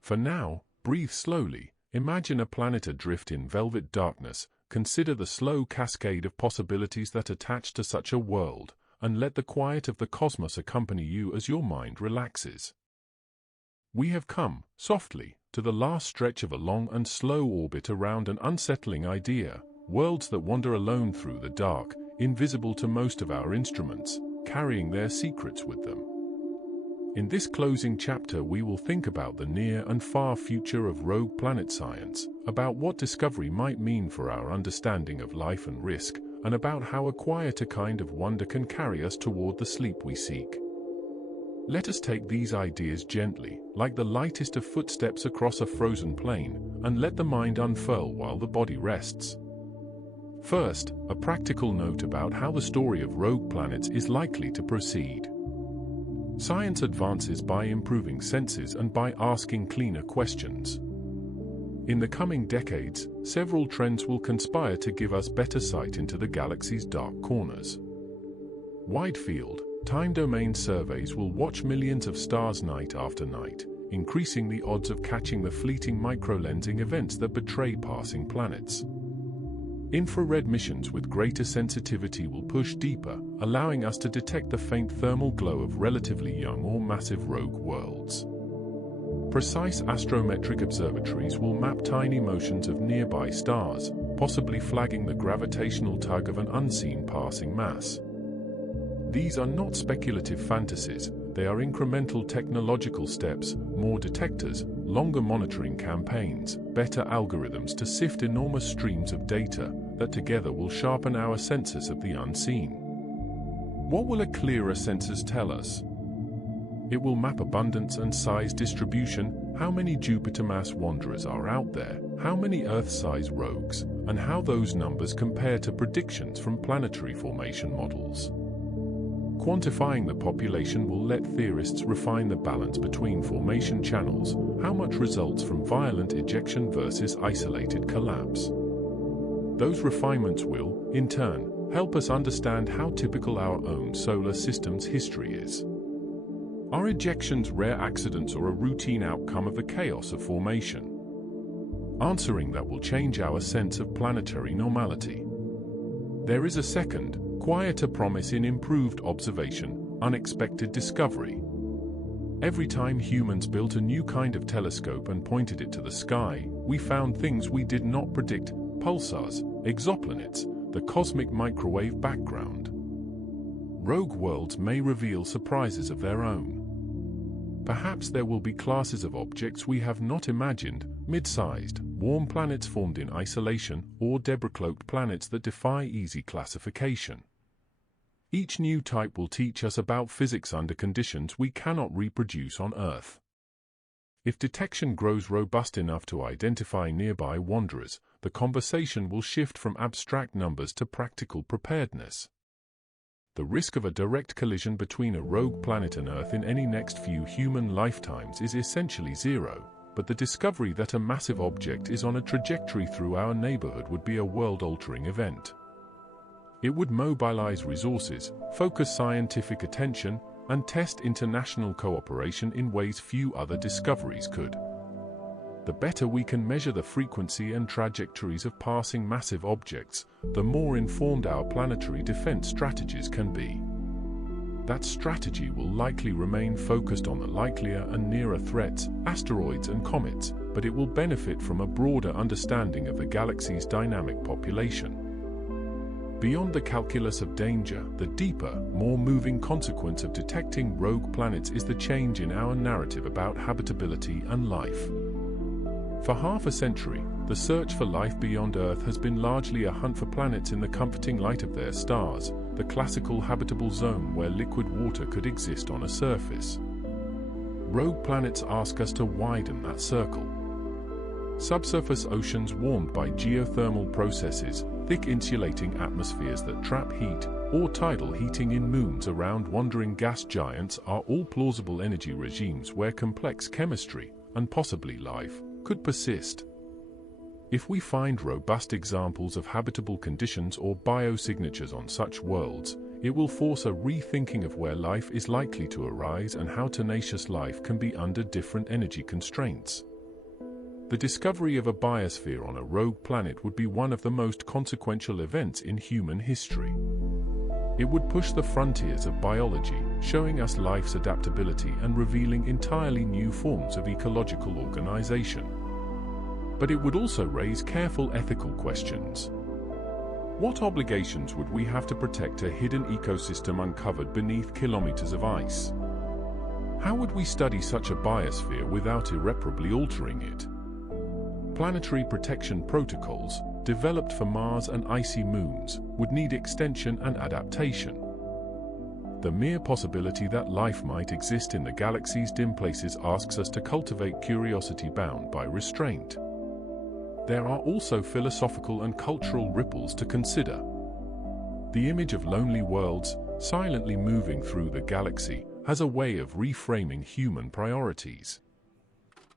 For now, breathe slowly, imagine a planet adrift in velvet darkness, consider the slow cascade of possibilities that attach to such a world, and let the quiet of the cosmos accompany you as your mind relaxes. We have come, softly, to the last stretch of a long and slow orbit around an unsettling idea, worlds that wander alone through the dark, invisible to most of our instruments, carrying their secrets with them. In this closing chapter we will think about the near and far future of rogue planet science, about what discovery might mean for our understanding of life and risk, and about how a quieter kind of wonder can carry us toward the sleep we seek. Let us take these ideas gently, like the lightest of footsteps across a frozen plain, and let the mind unfurl while the body rests. First, a practical note about how the story of rogue planets is likely to proceed. Science advances by improving senses and by asking cleaner questions. In the coming decades, several trends will conspire to give us better sight into the galaxy's dark corners. Wide-field, time-domain surveys will watch millions of stars night after night, increasing the odds of catching the fleeting microlensing events that betray passing planets. Infrared missions with greater sensitivity will push deeper, allowing us to detect the faint thermal glow of relatively young or massive rogue worlds. Precise astrometric observatories will map tiny motions of nearby stars, possibly flagging the gravitational tug of an unseen passing mass. These are not speculative fantasies, they are incremental technological steps, more detectors, longer monitoring campaigns, better algorithms to sift enormous streams of data that together will sharpen our senses of the unseen. What will a clearer senses tell us? It will map abundance and size distribution, how many Jupiter mass wanderers are out there, how many Earth-size rogues, and how those numbers compare to predictions from planetary formation models. Quantifying the population will let theorists refine the balance between formation channels, how much results from violent ejection versus isolated collapse. Those refinements will, in turn, help us understand how typical our own solar system's history is. Are ejections rare accidents or a routine outcome of the chaos of formation? Answering that will change our sense of planetary normality. There is a second, quieter promise in improved observation, unexpected discovery. Every time humans built a new kind of telescope and pointed it to the sky, we found things we did not predict: pulsars, exoplanets, the cosmic microwave background. Rogue worlds may reveal surprises of their own. Perhaps there will be classes of objects we have not imagined, mid-sized, warm planets formed in isolation, or debris-cloaked planets that defy easy classification. Each new type will teach us about physics under conditions we cannot reproduce on Earth. If detection grows robust enough to identify nearby wanderers, the conversation will shift from abstract numbers to practical preparedness. The risk of a direct collision between a rogue planet and Earth in any next few human lifetimes is essentially zero, but the discovery that a massive object is on a trajectory through our neighborhood would be a world-altering event. It would mobilize resources, focus scientific attention, and test international cooperation in ways few other discoveries could. The better we can measure the frequency and trajectories of passing massive objects, the more informed our planetary defense strategies can be. That strategy will likely remain focused on the likelier and nearer threats, asteroids and comets, but it will benefit from a broader understanding of the galaxy's dynamic population. Beyond the calculus of danger, the deeper, more moving consequence of detecting rogue planets is the change in our narrative about habitability and life. For half a century, the search for life beyond Earth has been largely a hunt for planets in the comforting light of their stars, the classical habitable zone where liquid water could exist on a surface. Rogue planets ask us to widen that circle. Subsurface oceans warmed by geothermal processes, thick insulating atmospheres that trap heat, or tidal heating in moons around wandering gas giants are all plausible energy regimes where complex chemistry, and possibly life, could persist. If we find robust examples of habitable conditions or biosignatures on such worlds, it will force a rethinking of where life is likely to arise and how tenacious life can be under different energy constraints. The discovery of a biosphere on a rogue planet would be one of the most consequential events in human history. It would push the frontiers of biology, showing us life's adaptability and revealing entirely new forms of ecological organization. But it would also raise careful ethical questions. What obligations would we have to protect a hidden ecosystem uncovered beneath kilometers of ice? How would we study such a biosphere without irreparably altering it? Planetary protection protocols, developed for Mars and icy moons, would need extension and adaptation. The mere possibility that life might exist in the galaxy's dim places asks us to cultivate curiosity bound by restraint. There are also philosophical and cultural ripples to consider. The image of lonely worlds, silently moving through the galaxy, has a way of reframing human priorities.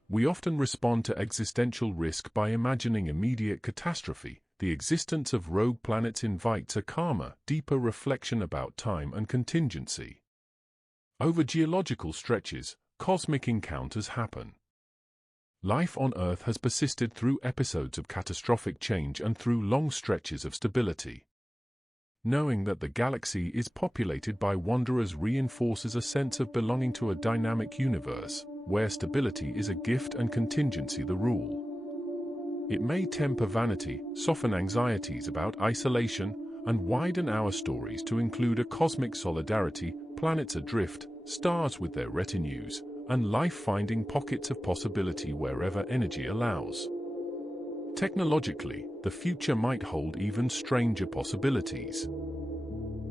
We often respond to existential risk by imagining immediate catastrophe. The existence of rogue planets invites a calmer, deeper reflection about time and contingency. Over geological stretches, cosmic encounters happen. Life on Earth has persisted through episodes of catastrophic change and through long stretches of stability. Knowing that the galaxy is populated by wanderers reinforces a sense of belonging to a dynamic universe, where stability is a gift and contingency the rule. It may temper vanity, soften anxieties about isolation, and widen our stories to include a cosmic solidarity, planets adrift, stars with their retinues, and life finding pockets of possibility wherever energy allows. Technologically, the future might hold even stranger possibilities.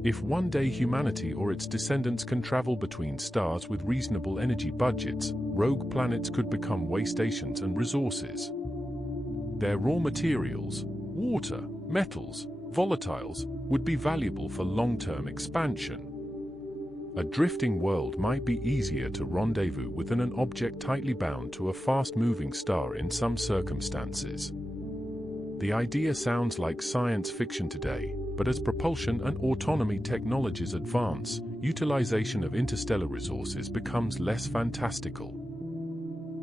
If one day humanity or its descendants can travel between stars with reasonable energy budgets, rogue planets could become way stations and resources. Their raw materials, water, metals, volatiles, would be valuable for long-term expansion. A drifting world might be easier to rendezvous with than an object tightly bound to a fast-moving star in some circumstances. The idea sounds like science fiction today, but as propulsion and autonomy technologies advance, utilization of interstellar resources becomes less fantastical.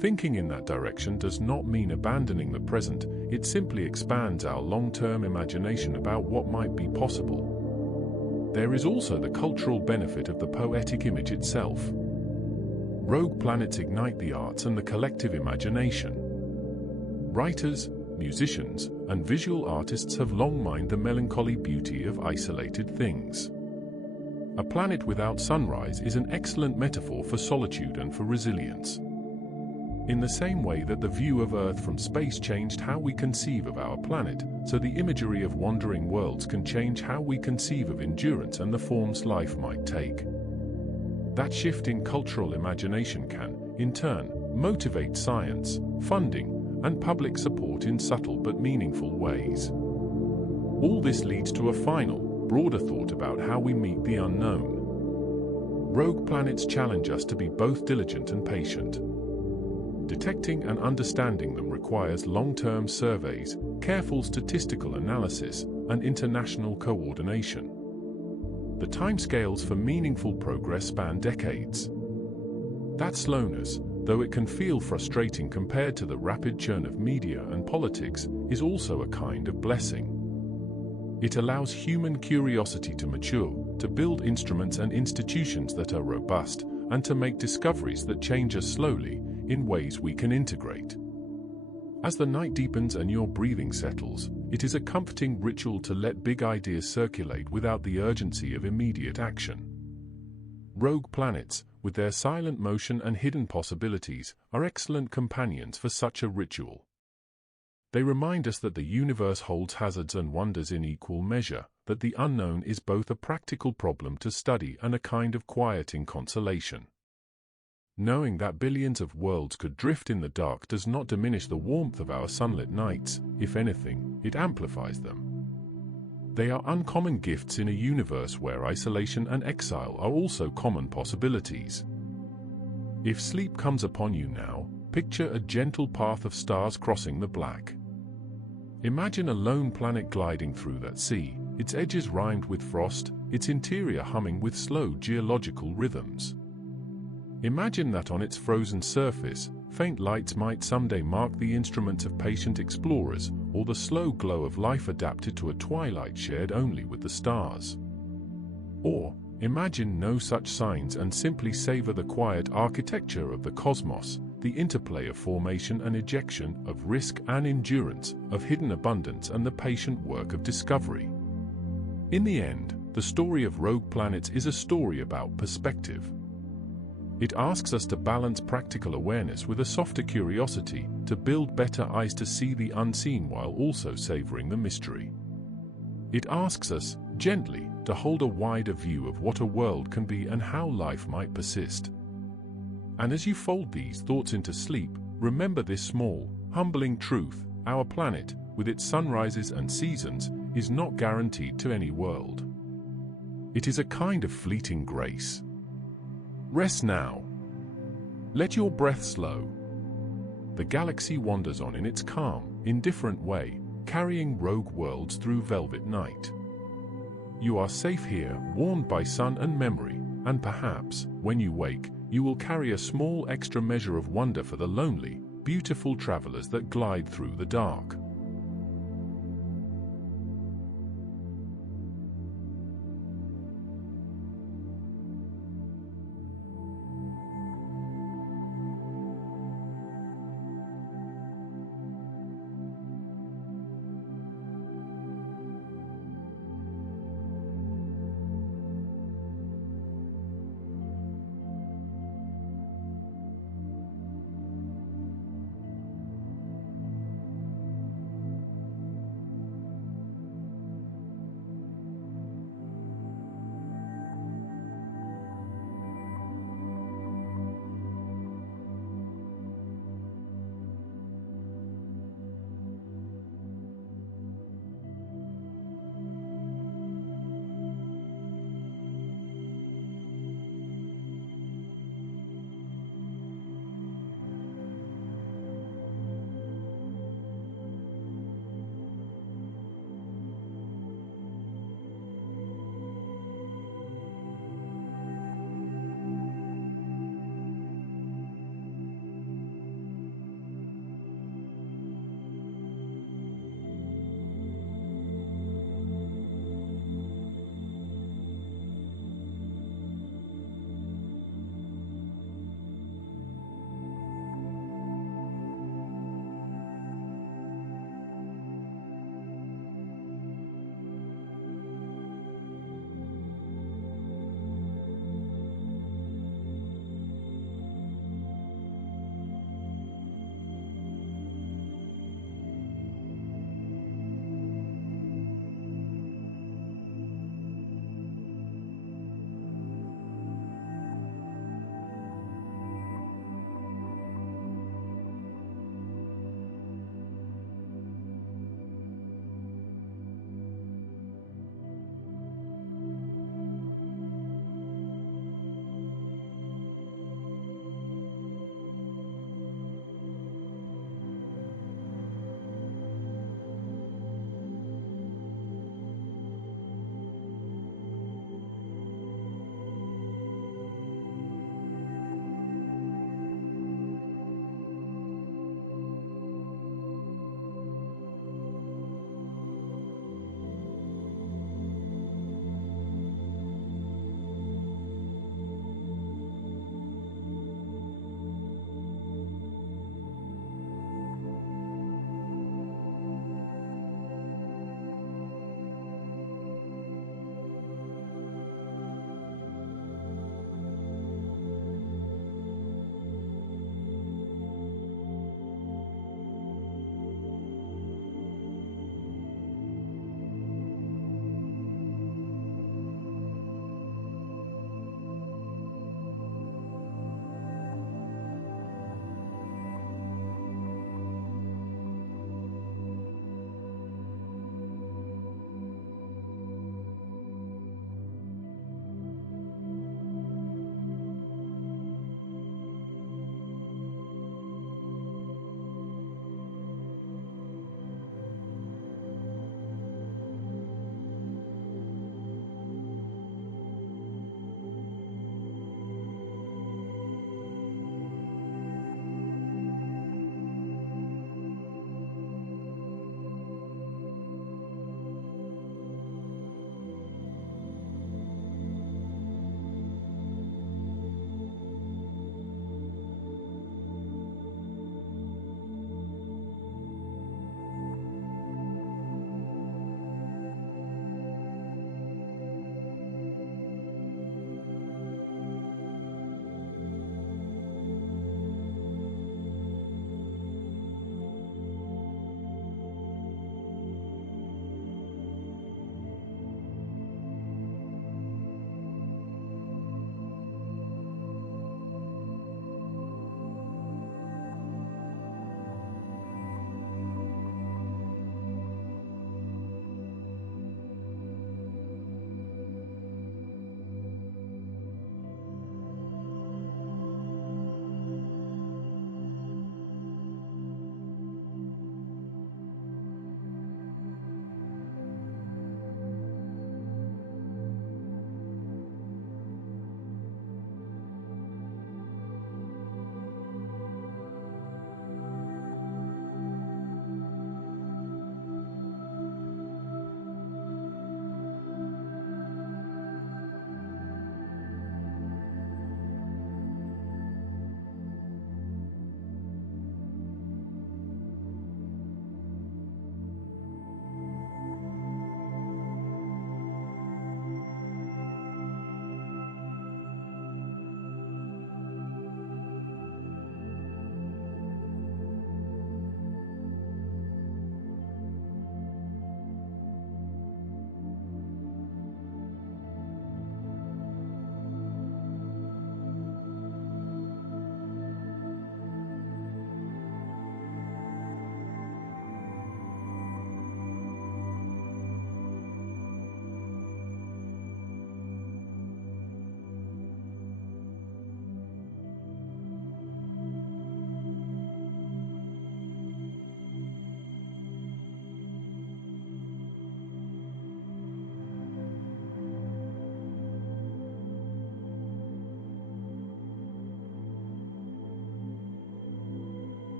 Thinking in that direction does not mean abandoning the present, it simply expands our long-term imagination about what might be possible. There is also the cultural benefit of the poetic image itself. Rogue planets ignite the arts and the collective imagination. Writers, musicians, and visual artists have long mined the melancholy beauty of isolated things. A planet without sunrise is an excellent metaphor for solitude and for resilience. In the same way that the view of Earth from space changed how we conceive of our planet, so the imagery of wandering worlds can change how we conceive of endurance and the forms life might take. That shift in cultural imagination can, in turn, motivate science, funding, and public support in subtle but meaningful ways. All this leads to a final, broader thought about how we meet the unknown. Rogue planets challenge us to be both diligent and patient. Detecting and understanding them requires long-term surveys, careful statistical analysis, and international coordination. The timescales for meaningful progress span decades. That slowness, though it can feel frustrating compared to the rapid churn of media and politics, is also a kind of blessing. It allows human curiosity to mature, to build instruments and institutions that are robust, and to make discoveries that change us slowly, in ways we can integrate. As the night deepens and your breathing settles, it is a comforting ritual to let big ideas circulate without the urgency of immediate action. Rogue planets, with their silent motion and hidden possibilities, are excellent companions for such a ritual. They remind us that the universe holds hazards and wonders in equal measure, that the unknown is both a practical problem to study and a kind of quieting consolation. Knowing that billions of worlds could drift in the dark does not diminish the warmth of our sunlit nights. If anything, it amplifies them. They are uncommon gifts in a universe where isolation and exile are also common possibilities. If sleep comes upon you now, picture a gentle path of stars crossing the black. Imagine a lone planet gliding through that sea, its edges rimed with frost, its interior humming with slow geological rhythms. Imagine that on its frozen surface, faint lights might someday mark the instruments of patient explorers, or the slow glow of life adapted to a twilight shared only with the stars. Or, imagine no such signs and simply savor the quiet architecture of the cosmos, the interplay of formation and ejection, of risk and endurance, of hidden abundance and the patient work of discovery. In the end, the story of Rogue Planets is a story about perspective. It asks us to balance practical awareness with a softer curiosity, to build better eyes to see the unseen while also savoring the mystery. It asks us, gently, to hold a wider view of what a world can be and how life might persist. And as you fold these thoughts into sleep, remember this small, humbling truth: our planet, with its sunrises and seasons, is not guaranteed to any world. It is a kind of fleeting grace. Rest now. Let your breath slow. The galaxy wanders on in its calm, indifferent way, carrying rogue worlds through velvet night. You are safe here, warmed by sun and memory, and perhaps, when you wake, you will carry a small extra measure of wonder for the lonely, beautiful travelers that glide through the dark.